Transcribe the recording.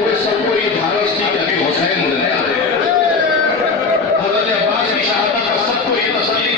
हुए सबको ये धारस थी कि अभी हुसैन जिंदा है। हज़रत अब्बास की शहादत पर सबको ये तसल्ली